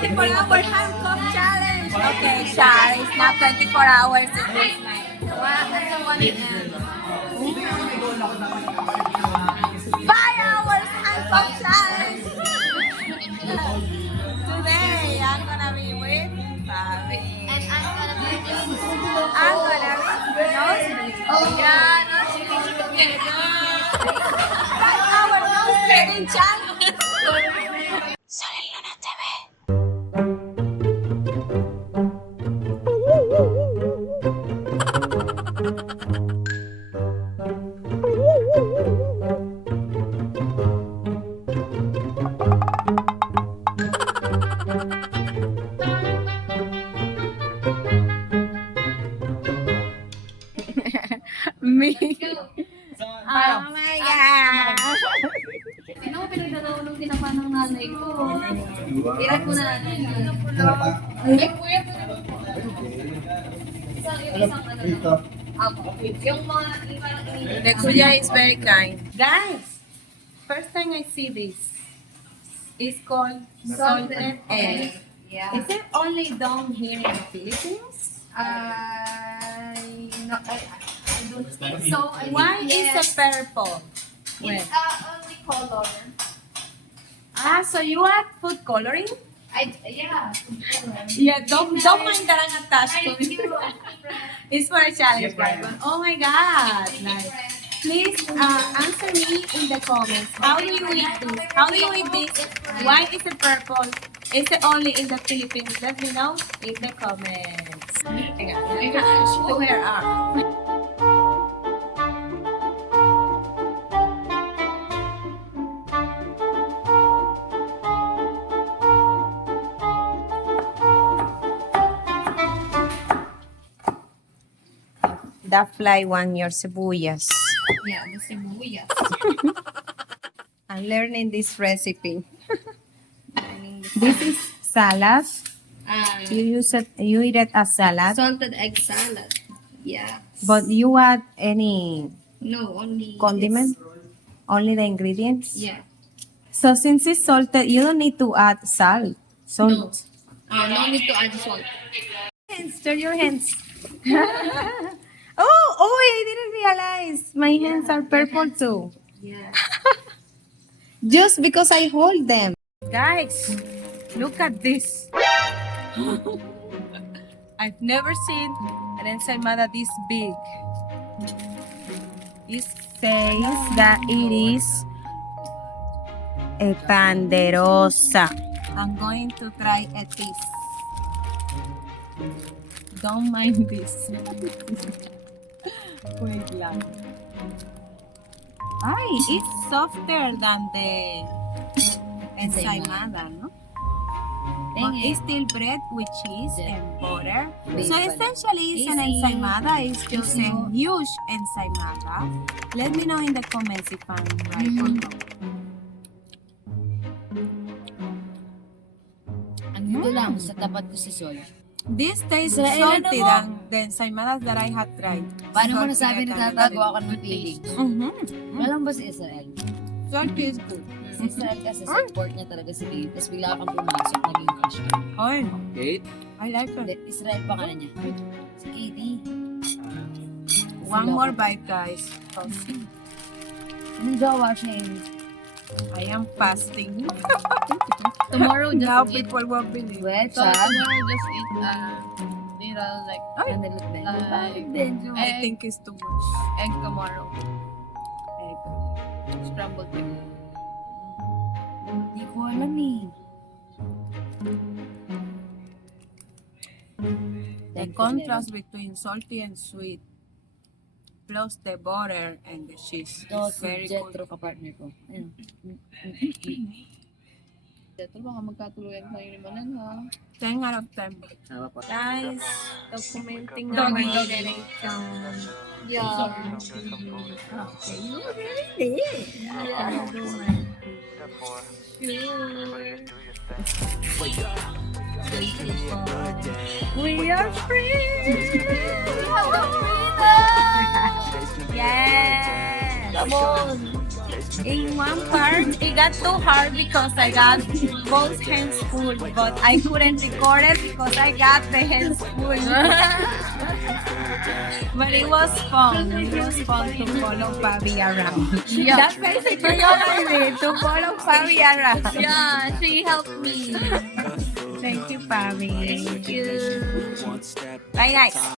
24-hour handcuff challenge. Okay, Shar, it's not 24 hours. It is like, I don't want it. 5 hours handcuff challenge. Today, I'm gonna be with Bobby. And I'm gonna be I'm gonna be nosebleed. yeah, no, she 5 hour nosebleeding challenge. Sol&Luna TV. Me. Oh my God. Ano ko pinagdalaw nung tinapa ng nanay ko? Irat mo na. Ay, kuya. Isang ano. Ako. Yung mga parang The kuya is very kind. Guys, first time I see this. It's called salt and egg. Yeah. Is it only down here in the Philippines? No, I don't think so. Why is it purple? Well, It's only color. so you add food coloring? Yeah. Yeah, don't mind that I'm attached to it. It's for a challenge, guys. But oh my God! Like, please answer me in the comments. How do you eat this? How do you eat this? Why is it purple? Is it only in the Philippines? Let me know in the comments. Hang on, let me show her arm. The fly one, your sibuyas. Yeah, the sibuyas. I'm learning this recipe. This is salad. You use it. You eat it as salad. Salted egg salad. Yeah. But you add any No, only condiment? Only the ingredients? Yeah. So since it's salted, you don't need to add salt. No. No need to add salt. Hands, turn your hands. Oh, I didn't realize. My hands are purple too. Yeah. Just because I hold them. Guys, look at this. I've never seen an ensaimada this big. It says that it is a panderosa. I'm going to try a taste. Don't mind this. Wait lang. Ay, it's softer than the ensaimada, no? But it's still bread with cheese and butter. So essentially, it's an ensaimada. It's just a huge ensaimada. Let me know in the comments if I'm right or wrong. Ito lang, sa tapat ko si Sol. This tastes Israel, salty ano mo? than the ensaimadas that I had tried. Paano mo Salty nasabi than na tatago ako ng feeling? Walang ba si Israel? Salty is good. Si Israel kasi support niya talaga si Kate. Tapos bigla kang pumasok, naging crush ka. Oy, Kate? I like Hindi, it. Israel pangalan niya. Si Katie. One more bite, guys. Anong jowa siya eh? I am fasting. Tomorrow, just Now eat. people will believe. Wet So, siya. tomorrow, just eat little like Candle like I think it's too much. egg tomorrow. Egg. Scrambled egg. Hindi ko alam eh. The contrast between salty and sweet, plus the butter and the cheese, Ito is si very Jetro good. kapartner ko. Ayun. Ito, baka magkatuluyan tayo ni Manan, ha? 10 out of 10. Tama po. Guys, documenting Doggy, naman doggy. relation. Yeah. Okay, you really did. Yeah. We are free. We have the freedom! Yes. Come on. In one part, it got too hard because I got both hands full, but I couldn't record it because I got the hands full. But it was fun. It was fun to follow Fabi around. Yeah. That's basically all I did, to follow Fabi around. Yeah, she helped me. Thank you, Fabi. Thank you. Bye, guys.